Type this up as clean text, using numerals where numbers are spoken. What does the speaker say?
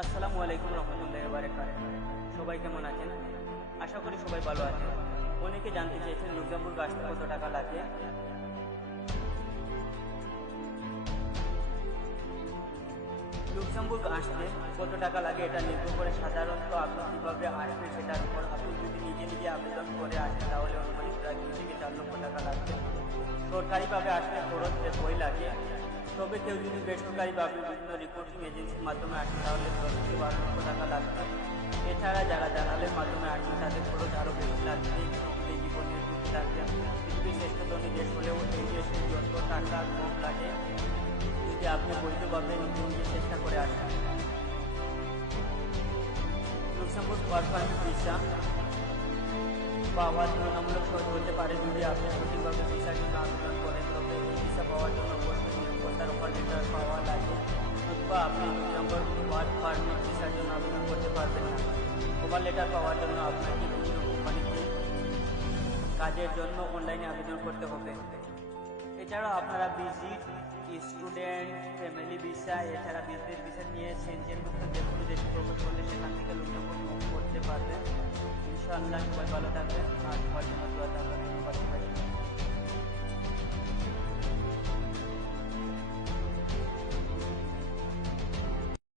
আসসালামু আলাইকুম রহমতুল্লাহি ওয়া বারাকাতুহু। সবাই কেমন আছেন? আশা করি সবাই ভালো আছেন। অনেকে জানতে চেয়েছেন লুক্সেমবুর্গ আসতে কত টাকা লাগে। লুক্সেমবুর্গ আসতে কত টাকা লাগে এটা নির্ভর করে সাধারণত আপনি কিভাবে আসবেন সেটার উপর। আপনি যদি নিজে নিজে আবেদন করে আসেন তাহলে অনুমানিক প্রায় 2 থেকে 4 লক্ষ টাকা লাগবে। সরকারিভাবে আসলে খরচ বই লাগে। তবে কেউ যদি বেসরকারিভাবে বিভিন্ন রিক্রুটিং এজেন্সির মাধ্যমে আসেন তাহলে 10 থেকে 12 লক্ষ টাকা লাগবে। এছাড়া যারা জানালের মাধ্যমে আসেন তাদের খরচ আরও বেশি লাগবে। এই জীবনের ঝুঁকি থাকবে। পৃথিবীর শ্রেষ্ঠ ধনী দেশ হলেও এই দেশে যত টাকা কম লাগে যদি আপনি বৈধভাবে নিজে নিজে চেষ্টা করে আসেন। লুক্সেমবুর্গ ওয়ার্ক পারমিট ভিসা পাওয়া তুলনামূলক সহজ হতে পারে যদি আপনি সঠিকভাবে ভিসার জন্য আবেদন করেন। তবে এই ভিসা পাওয়ার জন্য অবশ্যই নিয়োগকর্তার অফার লেটার পাওয়া লাগে, অথবা আপনি লুক্সেমবুর্গ ওয়ার্ক পারমিট ভিসার জন্য আবেদন করতে পারবেন না। অফার লেটার পাওয়ার জন্য আপনাকে বিভিন্ন কোম্পানিতে কাজের জন্য অনলাইনে আবেদন করতে হবে। এছাড়াও আপনারা ভিজিট, স্টুডেন্ট, ফ্যামিলি ভিসা, এছাড়া বিজনেস ভিসা নিয়ে সেনজেনভুক্ত যে কোনো দেশে প্রবেশ করলে সেখান থেকে লুক্সেমবুর্গ মুভ করতে পারবেন। ইনশাআল্লাহ সবাই ভালো থাকবেন আর সবার জন্য দোয়া থাকবেন।